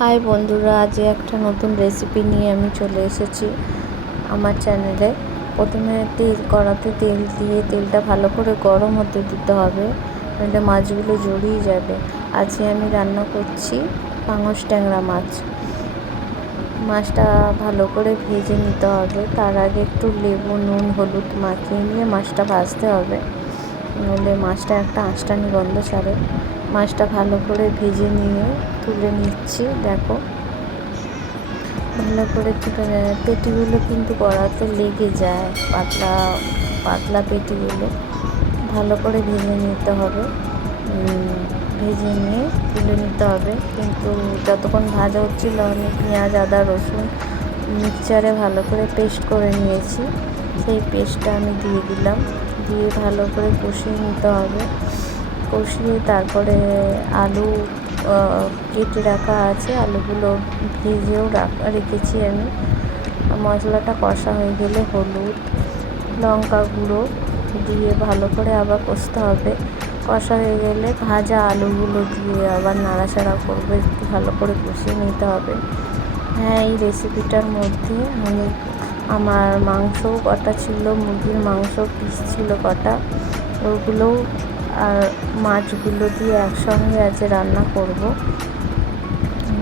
High বন্ধুরা, আজ একটা নতুন রেসিপি নিয়ে আমি চলে এসেছি আমার চ্যানেলে প্রথমে তেল, কড়াতে তেল দিয়ে তেলটা ভালো করে গরম হতে দিতে হবে নইলে মাছগুলো জড়িয়ে যাবে। আজকে আমি রান্না করছি পাঙস ট্যাংরা মাছ। মাছটা ভালো করে ভেজে নিতে হবে। তার আগে একটু লেবু, নুন, হলুদ মাখিয়ে নিয়ে মাছটা ভাজতে হবে। নইলে মাছটা একটা আঁশটানি গন্ধ ছাড়ে। মাছটা ভালো করে ভেজে নিয়ে তুলে নিচ্ছি, দেখো। ভালো করে পেটিগুলো কিন্তু কড়াতে লেগে যায়, পাতলা পাতলা পেটিগুলো। ভালো করে ভেজে নিতে হবে। ভেজে নিয়ে তুলে নিতে হবে, কিন্তু যতক্ষণ ভাজা হচ্ছিল, আমি পেঁয়াজ, আদা, রসুন মিক্সচারে ভালো করে পেস্ট করে নিয়েছি। সেই পেস্টটা আমি দিয়ে দিলাম, দিয়ে ভালো করে কষিয়ে নিতে হবে। কষিয়ে তারপরে আলু কেটে রাখা আছে। আলুগুলো ভেজেও রাখা, রেখেছি আমি। মশলাটা কষা হয়ে গেলে হলুদ, লঙ্কা গুঁড়ো দিয়ে ভালো করে আবার কষতে হবে। কষা হয়ে গেলে ভাজা আলুগুলো দিয়ে আবার নাড়াচাড়া করবে, একটু ভালো করে কষিয়ে নিতে হবে। হ্যাঁ এই রেসিপিটার মধ্যে আমি, আমার মাংসও কটা ছিল, মুরগির মাংস পিস ছিল কটা, ওগুলোও আর মাছগুলো দিয়ে একসঙ্গে আজকে রান্না করব।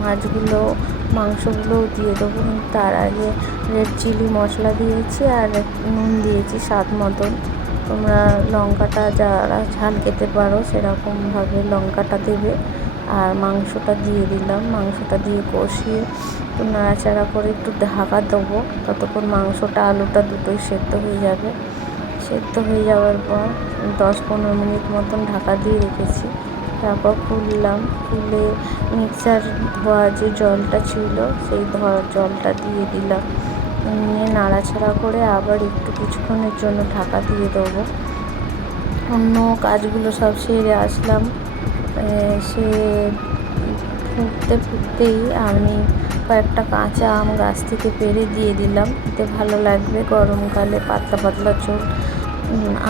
মাছগুলো মাংসগুলোও দিয়ে দেবো। তার আগে রেড চিলি মশলা দিয়েছি আর নুন দিয়েছি স্বাদ মতন। তোমরা লঙ্কাটা যারা ঝাল খেতে পারো, সেরকমভাবে লঙ্কাটা দেবে। আর মাংসটা দিয়ে দিলাম। মাংসটা দিয়ে কষিয়ে একটু নাড়াচাড়া করে একটু ঢাকা দেবো। ততক্ষণ মাংসটা, আলুটা দুটোই সেদ্ধ হয়ে যাবে। সেদ্ধ হয়ে যাওয়ার পর দশ পনেরো মিনিট মতন ঢাকা দিয়ে রেখেছি। তারপর খুললাম, খুলে মিক্সার ধোয়া যে জলটা ছিল, সেই ধোয়া জলটা দিয়ে দিলাম। নিয়ে নাড়াচাড়া করে আবার একটু কিছুক্ষণের জন্য ঢাকা দিয়ে দেবো। অন্য কাজগুলো সব সেরে আসলাম। সে ফুটতে ফুটতেই আমি কয়েকটা কাঁচা আম গাছ থেকে পেরে দিয়ে দিলাম। এতে ভালো লাগবে, গরমকালে পাতলা পাতলা ঝোল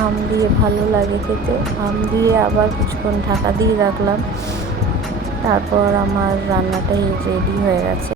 আম দিয়ে ভালো লাগে খেতে। আম দিয়ে আবার কিছুক্ষণ ঢাকা দিয়ে রাখলাম। তারপর আমার রান্নাটাই রেডি হয়ে গেছে।